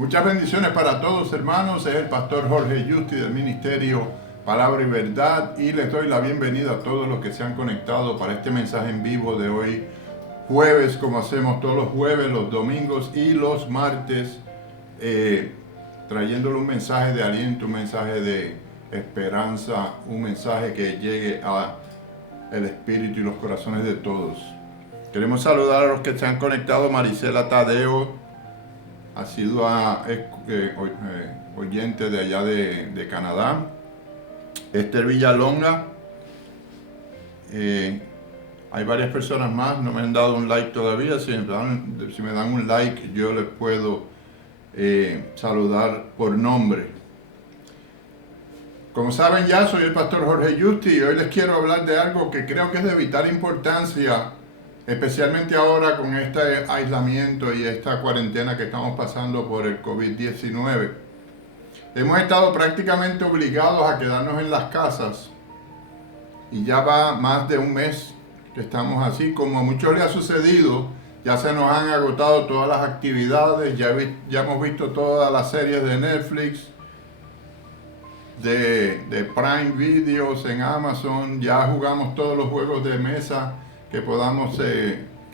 Muchas bendiciones para todos, hermanos. Es el pastor Jorge Justi del Ministerio Palabra y Verdad y les doy la bienvenida a todos los que se han conectado para este mensaje en vivo de hoy, jueves, como hacemos todos los jueves, los domingos y los martes, trayéndole un mensaje de aliento, un mensaje de esperanza, un mensaje que llegue al espíritu y los corazones de todos. Queremos saludar a los que se han conectado: Marisela Tadeo, asidua oyente de allá de Canadá; Esther Villalonga, hay varias personas más, no me han dado un like todavía. Si me dan un like, yo les puedo saludar por nombre. Como saben ya, soy el pastor Jorge Justi y hoy les quiero hablar de algo que creo que es de vital importancia, especialmente ahora con este aislamiento y esta cuarentena que estamos pasando por el COVID-19. Hemos estado prácticamente obligados a quedarnos en las casas y ya va más de un mes que estamos así. Como a muchos les ha sucedido, ya se nos han agotado todas las actividades, ya hemos visto todas las series de Netflix, de Prime Videos en Amazon, ya jugamos todos los juegos de mesa que podamos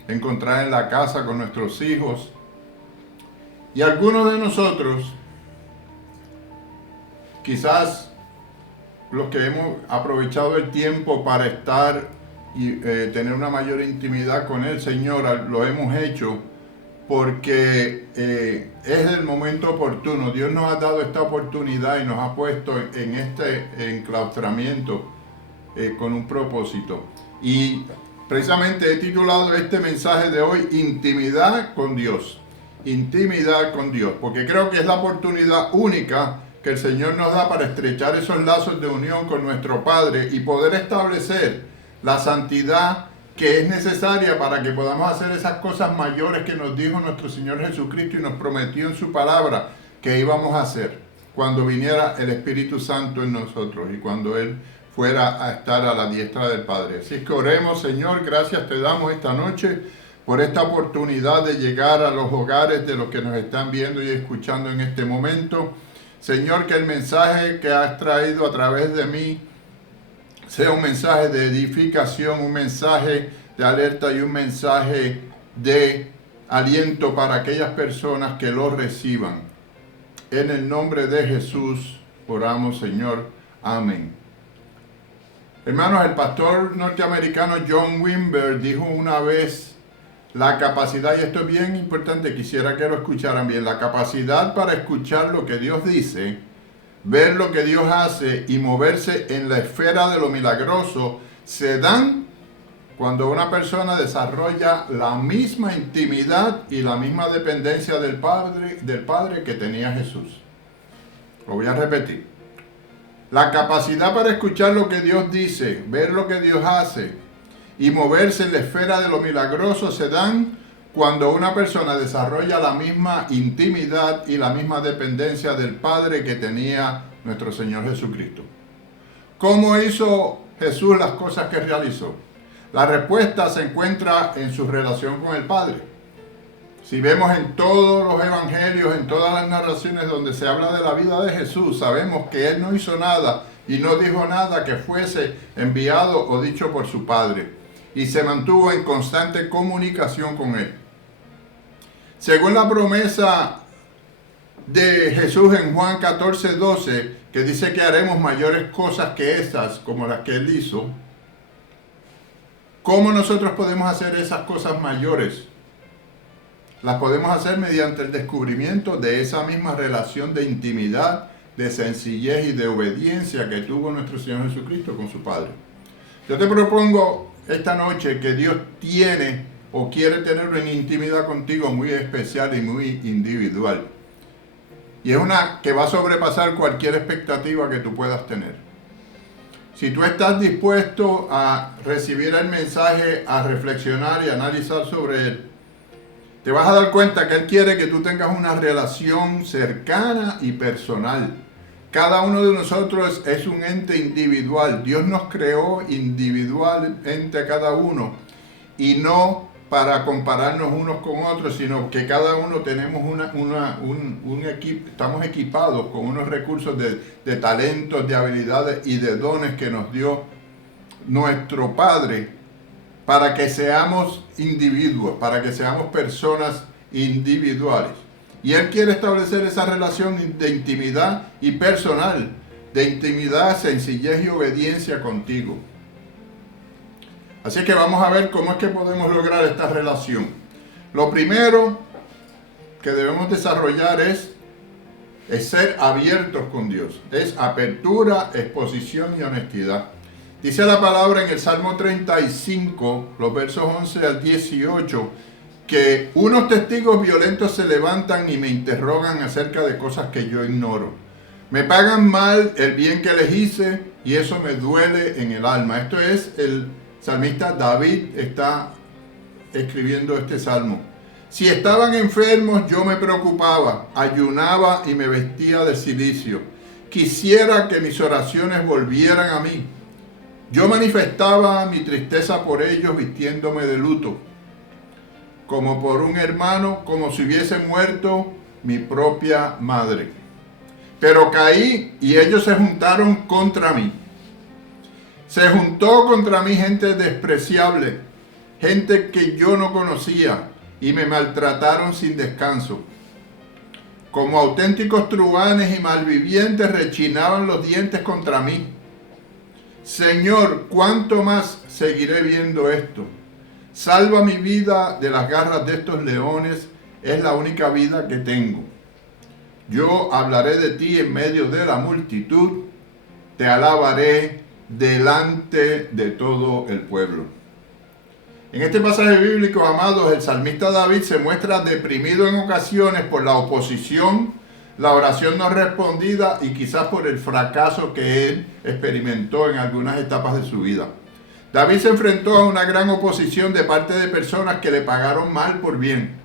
encontrar en la casa con nuestros hijos. Y algunos de nosotros, quizás los que hemos aprovechado el tiempo para estar y tener una mayor intimidad con el Señor, lo hemos hecho porque es el momento oportuno. Dios nos ha dado esta oportunidad y nos ha puesto en este enclaustramiento con un propósito. Y precisamente he titulado este mensaje de hoy: Intimidad con Dios. Intimidad con Dios, porque creo que es la oportunidad única que el Señor nos da para estrechar esos lazos de unión con nuestro Padre y poder establecer la santidad que es necesaria para que podamos hacer esas cosas mayores que nos dijo nuestro Señor Jesucristo y nos prometió en su palabra que íbamos a hacer cuando viniera el Espíritu Santo en nosotros y cuando Él fuera a estar a la diestra del Padre. Así que oremos. Señor, gracias te damos esta noche por esta oportunidad de llegar a los hogares de los que nos están viendo y escuchando en este momento. Señor, que el mensaje que has traído a través de mí sea un mensaje de edificación, un mensaje de alerta y un mensaje de aliento para aquellas personas que lo reciban. En el nombre de Jesús oramos, Señor. Amén. Hermanos, el pastor norteamericano John Wimber dijo una vez: la capacidad, y esto es bien importante, quisiera que lo escucharan bien, la capacidad para escuchar lo que Dios dice, ver lo que Dios hace y moverse en la esfera de lo milagroso se dan cuando una persona desarrolla la misma intimidad y la misma dependencia del Padre que tenía Jesús. Lo voy a repetir. La capacidad para escuchar lo que Dios dice, ver lo que Dios hace y moverse en la esfera de lo milagroso se dan cuando una persona desarrolla la misma intimidad y la misma dependencia del Padre que tenía nuestro Señor Jesucristo. ¿Cómo hizo Jesús las cosas que realizó? La respuesta se encuentra en su relación con el Padre. Si vemos en todos los evangelios, en todas las narraciones donde se habla de la vida de Jesús, sabemos que Él no hizo nada y no dijo nada que fuese enviado o dicho por su Padre, y se mantuvo en constante comunicación con Él. Según la promesa de Jesús en Juan 14:12, que dice que haremos mayores cosas que esas, como las que Él hizo, ¿cómo nosotros podemos hacer esas cosas mayores? Las podemos hacer mediante el descubrimiento de esa misma relación de intimidad, de sencillez y de obediencia que tuvo nuestro Señor Jesucristo con su Padre. Yo te propongo esta noche que Dios tiene o quiere tener una intimidad contigo muy especial y muy individual. Y es una que va a sobrepasar cualquier expectativa que tú puedas tener. Si tú estás dispuesto a recibir el mensaje, a reflexionar y analizar sobre él, te vas a dar cuenta que Él quiere que tú tengas una relación cercana y personal. Cada uno de nosotros es un ente individual. Dios nos creó individualmente a cada uno y no para compararnos unos con otros, sino que cada uno tenemos estamos equipados con unos recursos de talentos, de habilidades y de dones que nos dio nuestro Padre para que seamos individuos, para que seamos personas individuales. Y Él quiere establecer esa relación de intimidad y personal, de intimidad, sencillez y obediencia contigo. Así que vamos a ver cómo es que podemos lograr esta relación. Lo primero que debemos desarrollar es ser abiertos con Dios. Es apertura, exposición y honestidad. Dice la palabra en el Salmo 35, los versos 11 al 18, que unos testigos violentos se levantan y me interrogan acerca de cosas que yo ignoro. Me pagan mal el bien que les hice y eso me duele en el alma. Esto es el salmista David está escribiendo este salmo. Si estaban enfermos, yo me preocupaba, ayunaba y me vestía de cilicio. Quisiera que mis oraciones volvieran a mí. Yo manifestaba mi tristeza por ellos vistiéndome de luto, como por un hermano, como si hubiese muerto mi propia madre. Pero caí y ellos se juntaron contra mí. Se juntó contra mí gente despreciable, gente que yo no conocía, y me maltrataron sin descanso. Como auténticos truhanes y malvivientes rechinaban los dientes contra mí. Señor, ¿cuánto más seguiré viendo esto? Salva mi vida de las garras de estos leones, es la única vida que tengo. Yo hablaré de ti en medio de la multitud, te alabaré delante de todo el pueblo. En este pasaje bíblico, amados, el salmista David se muestra deprimido en ocasiones por la oposición, la oración no respondida y quizás por el fracaso que él experimentó en algunas etapas de su vida. David se enfrentó a una gran oposición de parte de personas que le pagaron mal por bien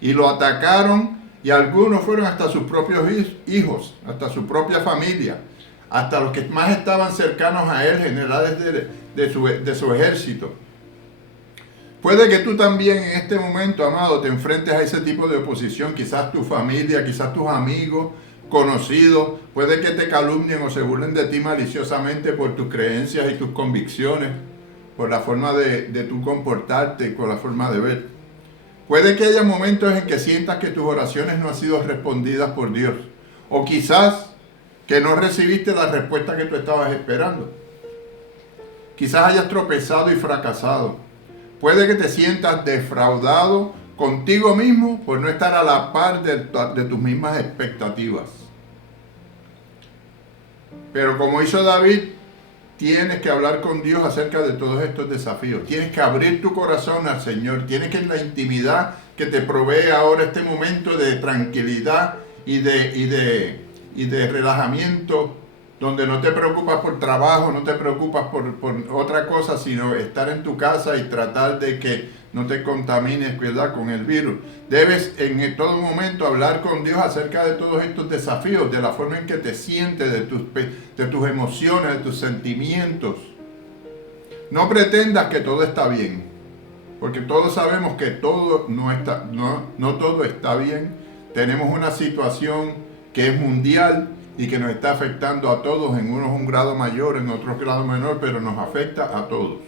y lo atacaron, y algunos fueron hasta sus propios hijos, hasta su propia familia, hasta los que más estaban cercanos a él, generales de su ejército. Puede que tú también en este momento, amado, te enfrentes a ese tipo de oposición, quizás tu familia, quizás tus amigos, conocidos, puede que te calumnien o se burlen de ti maliciosamente por tus creencias y tus convicciones, por la forma de tu comportarte y por la forma de ver. Puede que haya momentos en que sientas que tus oraciones no han sido respondidas por Dios, o quizás que no recibiste la respuesta que tú estabas esperando. Quizás hayas tropezado y fracasado. Puede que te sientas defraudado contigo mismo por no estar a la par de tus mismas expectativas. Pero como hizo David, tienes que hablar con Dios acerca de todos estos desafíos. Tienes que abrir tu corazón al Señor. Tienes que en la intimidad que te provee ahora este momento de tranquilidad y de relajamiento, donde no te preocupas por trabajo, no te preocupas por otra cosa, sino estar en tu casa y tratar de que no te contamines, ¿verdad?, con el virus. Debes en todo momento hablar con Dios acerca de todos estos desafíos, de la forma en que te sientes, de tus emociones, de tus sentimientos. No pretendas que todo está bien, porque todos sabemos que todo no todo está bien. Tenemos una situación que es mundial y que nos está afectando a todos, en unos un grado mayor, en otros grado menor, pero nos afecta a todos.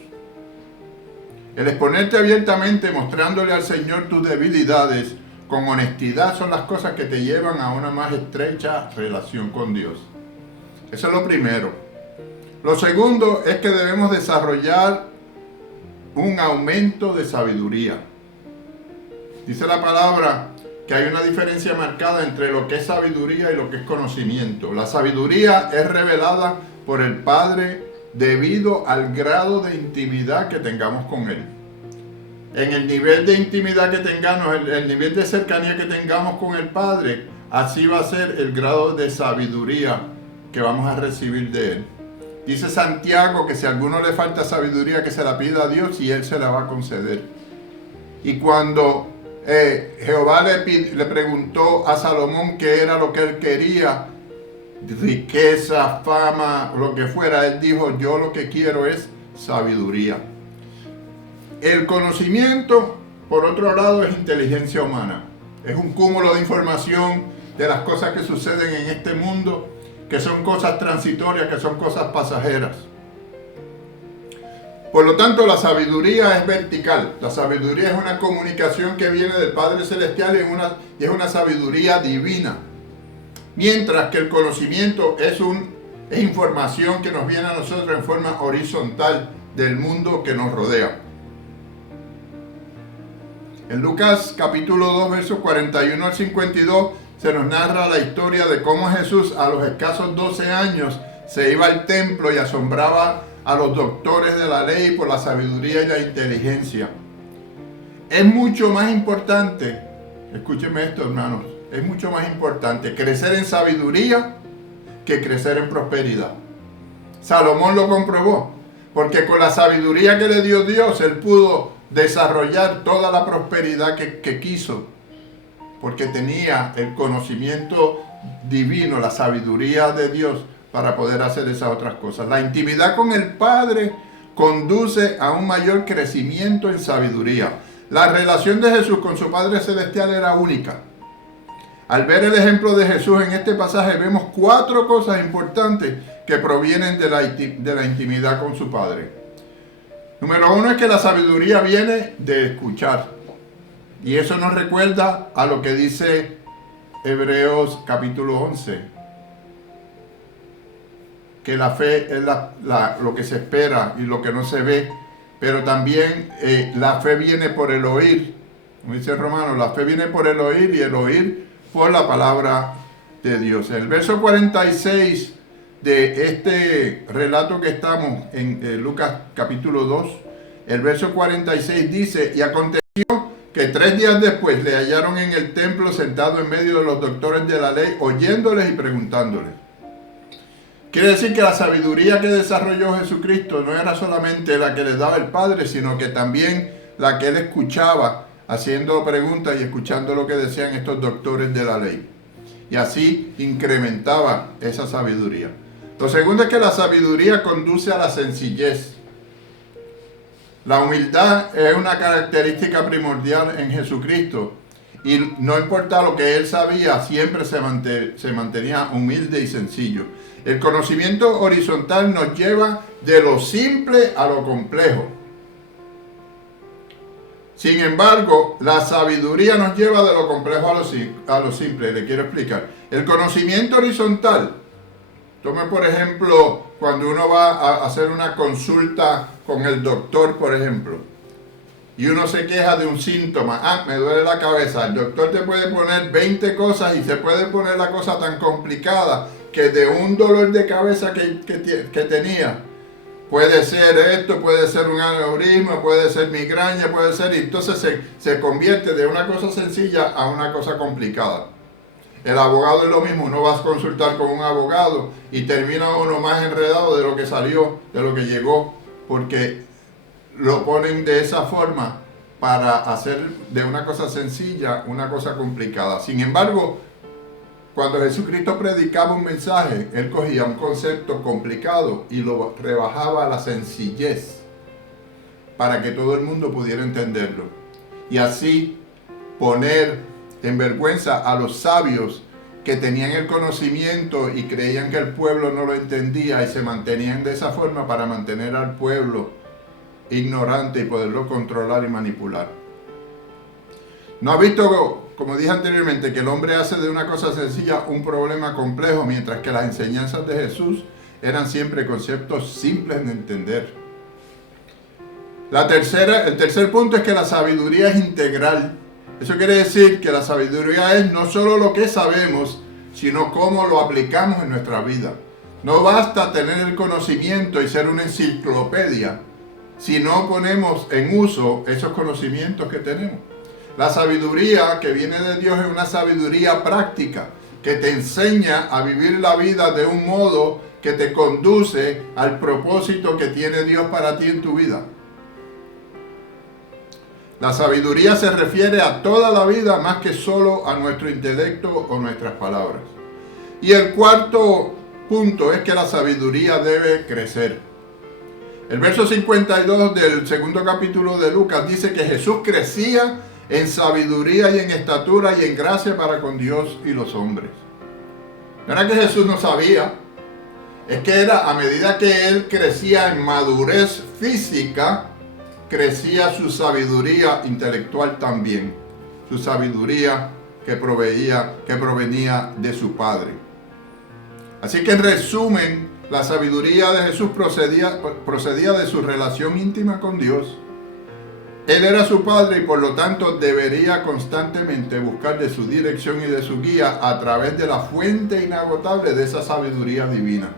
El exponerte abiertamente, mostrándole al Señor tus debilidades, con honestidad, son las cosas que te llevan a una más estrecha relación con Dios. Eso es lo primero. Lo segundo es que debemos desarrollar un aumento de sabiduría. Dice la palabra que hay una diferencia marcada entre lo que es sabiduría y lo que es conocimiento. La sabiduría es revelada por el Padre debido al grado de intimidad que tengamos con Él. En el nivel de intimidad que tengamos, el nivel de cercanía que tengamos con el Padre, así va a ser el grado de sabiduría que vamos a recibir de Él. Dice Santiago que si a alguno le falta sabiduría, que se la pida a Dios y Él se la va a conceder. Y cuando Jehová le preguntó a Salomón qué era lo que él quería, riqueza, fama, lo que fuera, él dijo: yo lo que quiero es sabiduría. El conocimiento por otro lado, es inteligencia humana. Es un cúmulo de información de las cosas que suceden en este mundo, que son cosas transitorias, que son cosas pasajeras. Por lo tanto, la sabiduría es vertical. La sabiduría es una comunicación que viene del Padre Celestial y es una sabiduría divina. Mientras que el conocimiento es información que nos viene a nosotros en forma horizontal del mundo que nos rodea. En Lucas capítulo 2, versos 41 al 52, se nos narra la historia de cómo Jesús a los escasos 12 años se iba al templo y asombraba a los doctores de la ley por la sabiduría y la inteligencia. Es mucho más importante, escúchenme esto, hermanos, es mucho más importante crecer en sabiduría que crecer en prosperidad. Salomón lo comprobó, porque con la sabiduría que le dio Dios, él pudo desarrollar toda la prosperidad que quiso, porque tenía el conocimiento divino, la sabiduría de Dios para poder hacer esas otras cosas. La intimidad con el Padre conduce a un mayor crecimiento en sabiduría. La relación de Jesús con su Padre Celestial era única. Al ver el ejemplo de Jesús en este pasaje, vemos 4 cosas importantes que provienen de la intimidad con su Padre. Número 1 es que la sabiduría viene de escuchar. Y eso nos recuerda a lo que dice Hebreos capítulo 11. Que la fe es lo que se espera y lo que no se ve. Pero también la fe viene por el oír. Como dice Romanos, la fe viene por el oír y el oír por la palabra de Dios. El verso 46 de este relato que estamos en Lucas capítulo 2, el verso 46 dice: y aconteció que 3 días después le hallaron en el templo sentado en medio de los doctores de la ley, oyéndoles y preguntándoles. Quiere decir que la sabiduría que desarrolló Jesucristo no era solamente la que le daba el Padre, sino que también la que él escuchaba, haciendo preguntas y escuchando lo que decían estos doctores de la ley. Y así incrementaba esa sabiduría. Lo segundo es que la sabiduría conduce a la sencillez. La humildad es una característica primordial en Jesucristo. Y no importa lo que él sabía, siempre se mantenía humilde y sencillo. El conocimiento horizontal nos lleva de lo simple a lo complejo. Sin embargo, la sabiduría nos lleva de lo complejo a lo simple. Le quiero explicar. El conocimiento horizontal, tome por ejemplo, cuando uno va a hacer una consulta con el doctor, por ejemplo, y uno se queja de un síntoma. Me duele la cabeza. El doctor te puede poner 20 cosas y se puede poner la cosa tan complicada que de un dolor de cabeza que tenía, puede ser esto, puede ser un aneurisma, puede ser migraña, puede ser, y entonces se convierte de una cosa sencilla a una cosa complicada. El abogado es lo mismo, uno va a consultar con un abogado y termina uno más enredado de lo que salió, de lo que llegó, porque lo ponen de esa forma para hacer de una cosa sencilla una cosa complicada. Sin embargo, cuando Jesucristo predicaba un mensaje, él cogía un concepto complicado y lo rebajaba a la sencillez para que todo el mundo pudiera entenderlo. Y así poner en vergüenza a los sabios que tenían el conocimiento y creían que el pueblo no lo entendía y se mantenían de esa forma para mantener al pueblo ignorante y poderlo controlar y manipular. ¿No ha visto, como dije anteriormente, que el hombre hace de una cosa sencilla un problema complejo, mientras que las enseñanzas de Jesús eran siempre conceptos simples de entender? El tercer punto es que la sabiduría es integral. Eso quiere decir que la sabiduría es no solo lo que sabemos, sino cómo lo aplicamos en nuestra vida. No basta tener el conocimiento y ser una enciclopedia si no ponemos en uso esos conocimientos que tenemos. La sabiduría que viene de Dios es una sabiduría práctica que te enseña a vivir la vida de un modo que te conduce al propósito que tiene Dios para ti en tu vida. La sabiduría se refiere a toda la vida más que solo a nuestro intelecto o nuestras palabras. Y el cuarto punto es que la sabiduría debe crecer. El verso 52 del segundo capítulo de Lucas dice que Jesús crecía en sabiduría y en estatura y en gracia para con Dios y los hombres. No era que Jesús no sabía, es que era a medida que él crecía en madurez física, crecía su sabiduría intelectual también, su sabiduría que provenía de su Padre. Así que en resumen, la sabiduría de Jesús procedía de su relación íntima con Dios. Él era su Padre y por lo tanto debería constantemente buscar de su dirección y de su guía a través de la fuente inagotable de esa sabiduría divina.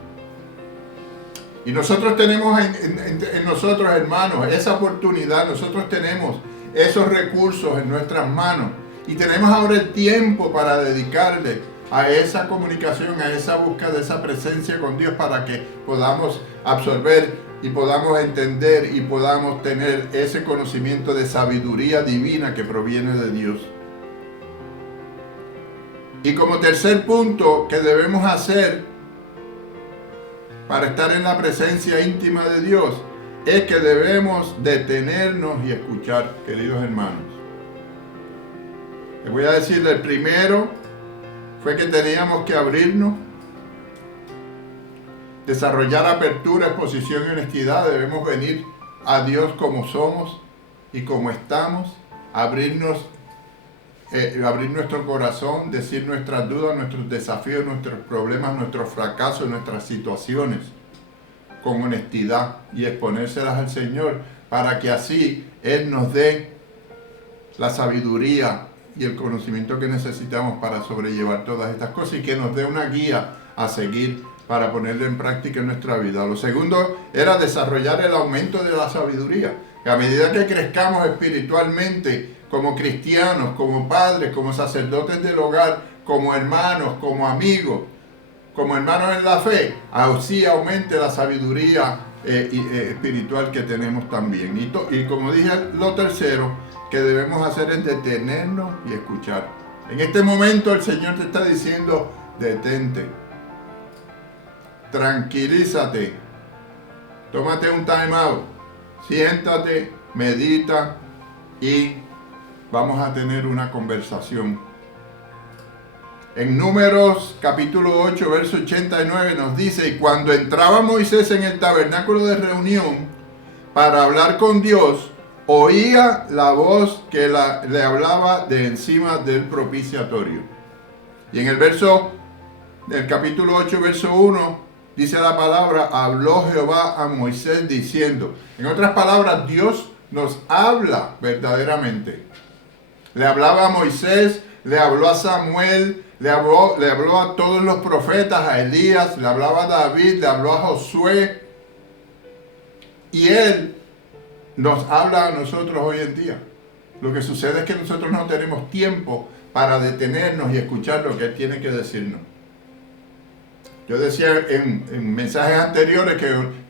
Y nosotros tenemos en nosotros, hermanos, esa oportunidad, nosotros tenemos esos recursos en nuestras manos y tenemos ahora el tiempo para dedicarle a esa comunicación, a esa búsqueda de esa presencia con Dios para que podamos absorber y podamos entender y podamos tener ese conocimiento de sabiduría divina que proviene de Dios. Y como tercer punto que debemos hacer para estar en la presencia íntima de Dios es que debemos detenernos y escuchar, queridos hermanos. Les voy a decir, el primero fue que teníamos que abrirnos, desarrollar apertura, exposición y honestidad. Debemos venir a Dios como somos y como estamos, abrir nuestro corazón, decir nuestras dudas, nuestros desafíos, nuestros problemas, nuestros fracasos, nuestras situaciones con honestidad y exponérselas al Señor para que así Él nos dé la sabiduría y el conocimiento que necesitamos para sobrellevar todas estas cosas y que nos dé una guía a seguir para ponerlo en práctica en nuestra vida. Lo segundo era desarrollar el aumento de la sabiduría. Que a medida que crezcamos espiritualmente, como cristianos, como padres, como sacerdotes del hogar, como hermanos, como amigos, como hermanos en la fe, así aumente la sabiduría espiritual que tenemos también. Y como dije, lo tercero que debemos hacer es detenernos y escuchar. En este momento el Señor te está diciendo, detente, tranquilízate, tómate un time out, siéntate, medita y vamos a tener una conversación. En Números capítulo 8, verso 89 nos dice, y cuando entraba Moisés en el tabernáculo de reunión para hablar con Dios, oía la voz que le hablaba de encima del propiciatorio. Y en el verso del capítulo 8, verso 1, dice la palabra, habló Jehová a Moisés diciendo. En otras palabras, Dios nos habla verdaderamente. Le hablaba a Moisés, le habló a Samuel, le habló a todos los profetas, a Elías, le hablaba a David, le habló a Josué. Y Él nos habla a nosotros hoy en día. Lo que sucede es que nosotros no tenemos tiempo para detenernos y escuchar lo que Él tiene que decirnos. Yo decía en mensajes anteriores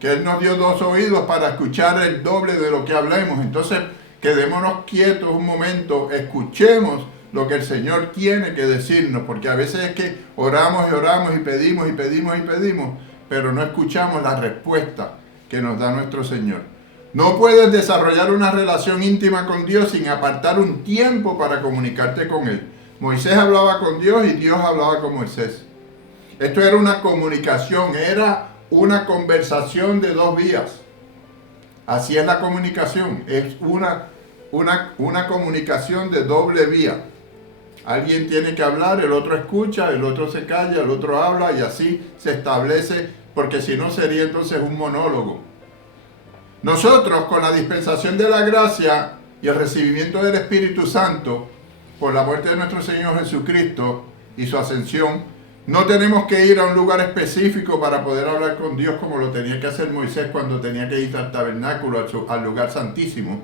que Él nos dio 2 oídos para escuchar el doble de lo que hablemos. Entonces, quedémonos quietos un momento, escuchemos lo que el Señor tiene que decirnos, porque a veces es que oramos y oramos y pedimos, pero no escuchamos la respuesta que nos da nuestro Señor. No puedes desarrollar una relación íntima con Dios sin apartar un tiempo para comunicarte con Él. Moisés hablaba con Dios y Dios hablaba con Moisés. Esto era una comunicación, era una conversación de 2 vías. Así es la comunicación, es una comunicación de doble vía. Alguien tiene que hablar, el otro escucha, el otro se calla, el otro habla y así se establece, porque si no sería entonces un monólogo. Nosotros, con la dispensación de la gracia y el recibimiento del Espíritu Santo, por la muerte de nuestro Señor Jesucristo y su ascensión, no tenemos que ir a un lugar específico para poder hablar con Dios como lo tenía que hacer Moisés cuando tenía que ir al tabernáculo, al lugar santísimo,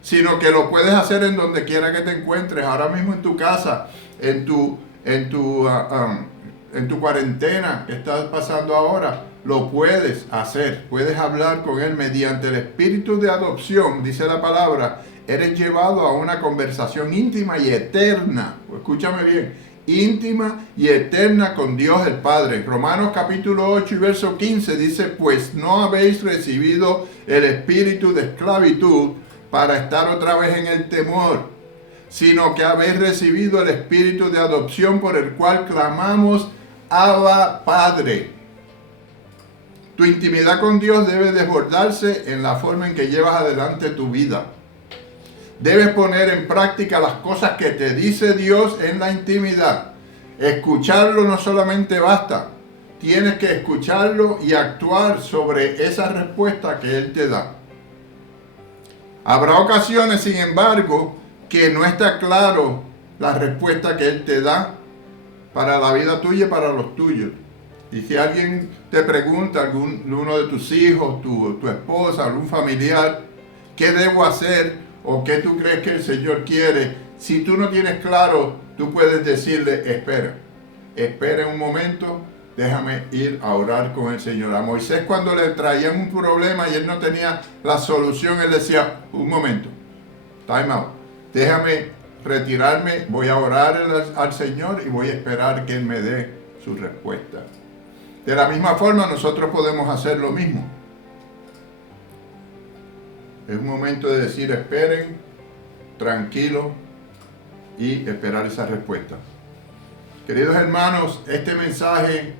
sino que lo puedes hacer en donde quiera que te encuentres, ahora mismo en tu casa, en tu cuarentena que estás pasando ahora, lo puedes hacer, puedes hablar con Él mediante el espíritu de adopción, dice la palabra, eres llevado a una conversación íntima y eterna, escúchame bien, íntima y eterna con Dios el Padre. Romanos capítulo 8 y verso 15 dice, pues no habéis recibido el espíritu de esclavitud para estar otra vez en el temor, sino que habéis recibido el espíritu de adopción por el cual clamamos, Abba, Padre. Tu intimidad con Dios debe desbordarse en la forma en que llevas adelante tu vida. Debes poner en práctica las cosas que te dice Dios en la intimidad. Escucharlo no solamente basta. Tienes que escucharlo y actuar sobre esa respuesta que Él te da. Habrá ocasiones, sin embargo, que no está claro la respuesta que Él te da para la vida tuya y para los tuyos. Y si alguien te pregunta, uno de tus hijos, tu esposa, algún familiar, ¿qué debo hacer? ¿O qué tú crees que el Señor quiere? Si tú no tienes claro, tú puedes decirle, espera un momento, déjame ir a orar con el Señor. A Moisés, cuando le traían un problema y él no tenía la solución, él decía, un momento, time out, déjame retirarme, voy a orar al Señor y voy a esperar que Él me dé su respuesta. De la misma forma, nosotros podemos hacer lo mismo. Es un momento de decir, esperen, tranquilo, y esperar esa respuesta. Queridos hermanos, este mensaje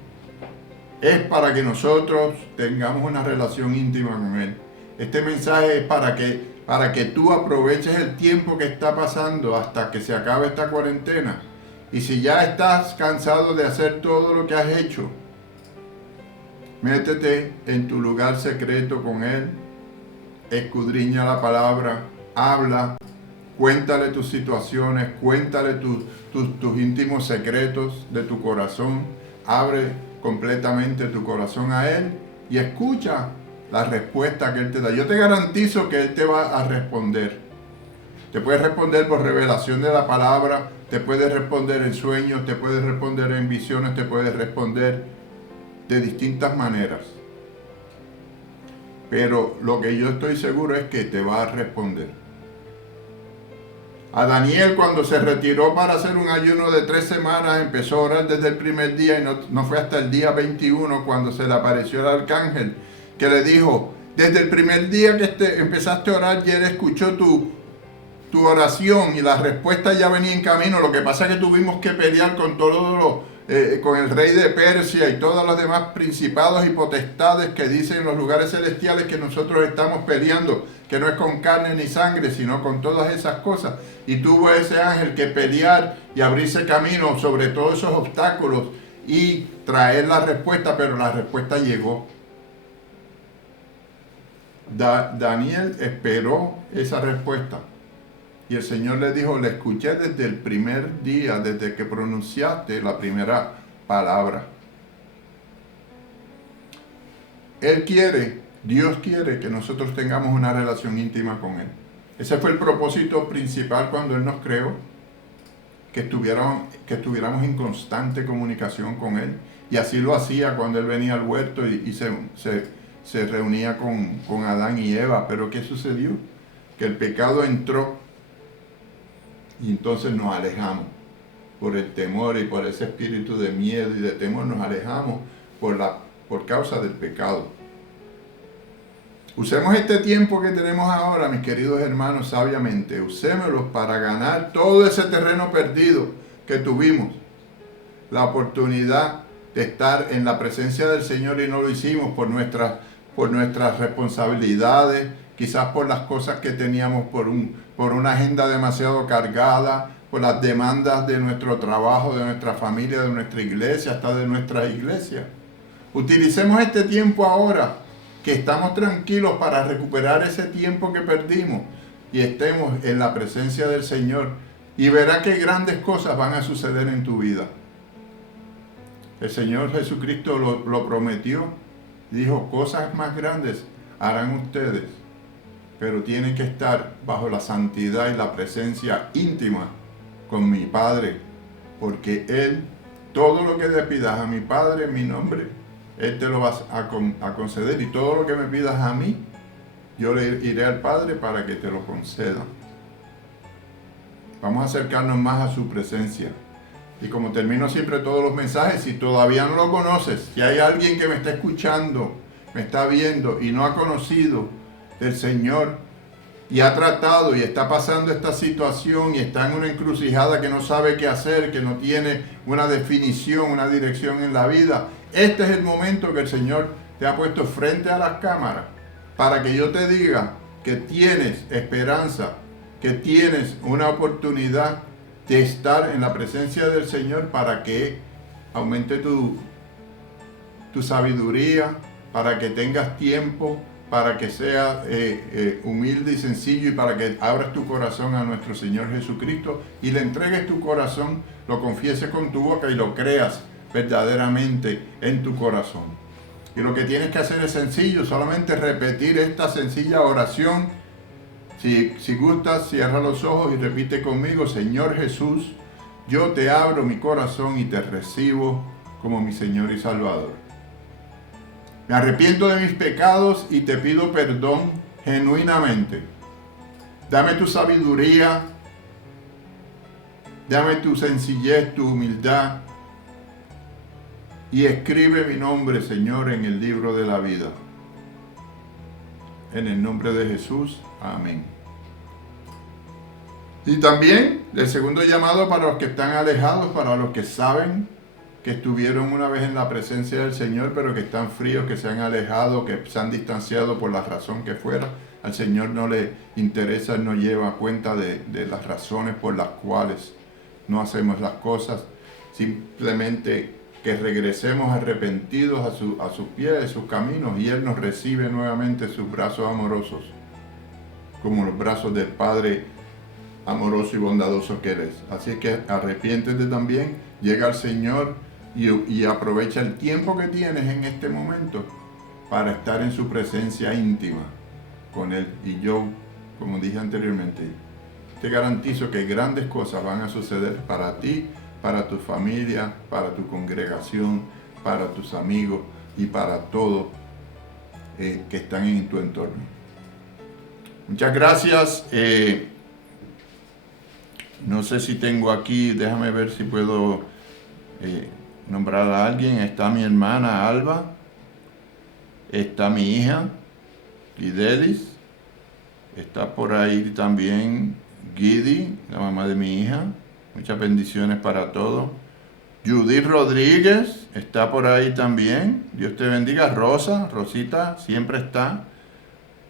es para que nosotros tengamos una relación íntima con Él. Este mensaje es para que tú aproveches el tiempo que está pasando hasta que se acabe esta cuarentena. Y si ya estás cansado de hacer todo lo que has hecho, métete en tu lugar secreto con Él, escudriña la palabra, habla, cuéntale tus situaciones, cuéntale tus íntimos secretos de tu corazón, abre completamente tu corazón a Él y escucha la respuesta que Él te da. Yo te garantizo que Él te va a responder. Te puede responder por revelación de la palabra, te puede responder en sueños, te puede responder en visiones, te puede responder de distintas maneras. Pero lo que yo estoy seguro es que te va a responder. A Daniel, cuando se retiró para hacer un ayuno de 3 semanas, empezó a orar desde el primer día y no fue hasta el día 21 cuando se le apareció el arcángel que le dijo, desde el primer día que empezaste a orar, ya Él escuchó tu oración y la respuesta ya venía en camino. Lo que pasa es que tuvimos que pelear con con el rey de Persia y todos los demás principados y potestades que dicen en los lugares celestiales que nosotros estamos peleando, que no es con carne ni sangre, sino con todas esas cosas. Y tuvo ese ángel que pelear y abrirse camino sobre todos esos obstáculos y traer la respuesta, pero la respuesta llegó. Daniel esperó esa respuesta. Y el Señor le dijo, le escuché desde el primer día, desde que pronunciaste la primera palabra. Dios quiere que nosotros tengamos una relación íntima con Él. Ese fue el propósito principal cuando Él nos creó, que estuviéramos en constante comunicación con Él. Y así lo hacía cuando Él venía al huerto y se reunía con Adán y Eva. Pero ¿qué sucedió? Que el pecado entró. Y entonces nos alejamos por el temor y por ese espíritu de miedo y de temor, nos alejamos por causa del pecado. Usemos este tiempo que tenemos ahora, mis queridos hermanos, sabiamente. Usémoslo para ganar todo ese terreno perdido que tuvimos. La oportunidad de estar en la presencia del Señor y no lo hicimos por nuestras responsabilidades, quizás por las cosas que teníamos, por una agenda demasiado cargada, por las demandas de nuestro trabajo, de nuestra familia, de nuestra iglesia, hasta de nuestra iglesia. Utilicemos este tiempo ahora, que estamos tranquilos, para recuperar ese tiempo que perdimos y estemos en la presencia del Señor, y verá que grandes cosas van a suceder en tu vida. El Señor Jesucristo lo prometió, dijo, cosas más grandes harán ustedes, pero tienen que estar bajo la santidad y la presencia íntima con mi Padre, porque Él, todo lo que le pidas a mi Padre en mi nombre, Él te lo va a conceder, y todo lo que me pidas a mí, yo le iré al Padre para que te lo conceda. Vamos a acercarnos más a su presencia. Y como termino siempre todos los mensajes, si todavía no lo conoces, si hay alguien que me está escuchando, me está viendo y no ha conocido del Señor y ha tratado y está pasando esta situación y está en una encrucijada que no sabe qué hacer, que no tiene una definición, una dirección en la vida, este es el momento que el Señor te ha puesto frente a las cámaras para que yo te diga que tienes esperanza, que tienes una oportunidad de estar en la presencia del Señor para que aumente tu sabiduría, para que tengas tiempo, para que seas humilde y sencillo y para que abras tu corazón a nuestro Señor Jesucristo y le entregues tu corazón, lo confieses con tu boca y lo creas verdaderamente en tu corazón. Y lo que tienes que hacer es sencillo, solamente repetir esta sencilla oración. Si gustas, cierra los ojos y repite conmigo: Señor Jesús, yo te abro mi corazón y te recibo como mi Señor y Salvador. Me arrepiento de mis pecados y te pido perdón genuinamente. Dame tu sabiduría, dame tu sencillez, tu humildad y escribe mi nombre, Señor, en el libro de la vida. En el nombre de Jesús, amén. Y también el segundo llamado para los que están alejados, para los que saben que estuvieron una vez en la presencia del Señor, pero que están fríos, que se han alejado, que se han distanciado por la razón que fuera. Al Señor no le interesa, Él no lleva cuenta de las razones por las cuales no hacemos las cosas. Simplemente que regresemos arrepentidos a sus pies, a sus caminos, y Él nos recibe nuevamente en sus brazos amorosos, como los brazos del Padre amoroso y bondadoso que Él es. Así que arrepiéntete también, llega al Señor y aprovecha el tiempo que tienes en este momento para estar en su presencia íntima con Él. Y yo, como dije anteriormente, te garantizo que grandes cosas van a suceder para ti, para tu familia, para tu congregación, para tus amigos y para todos que están en tu entorno. Muchas gracias. No sé si tengo aquí, déjame ver si puedo nombrar a alguien. Está mi hermana Alba, está mi hija Gidelis, está por ahí también Gidi, la mamá de mi hija. Muchas bendiciones para todos. Judith Rodríguez está por ahí también. Dios te bendiga. Rosita siempre está.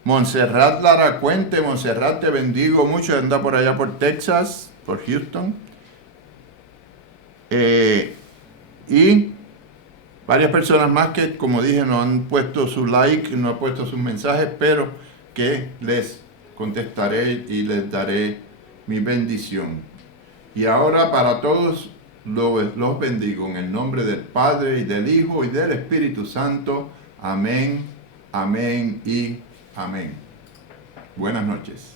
Montserrat Lara Cuente, Montserrat, te bendigo mucho. Anda por allá por Texas, por Houston. Y varias personas más que, como dije, no han puesto su like, no han puesto sus mensajes, pero que les contestaré y les daré mi bendición. Y ahora para todos los bendigo en el nombre del Padre y del Hijo y del Espíritu Santo. Amén, amén y amén. Buenas noches.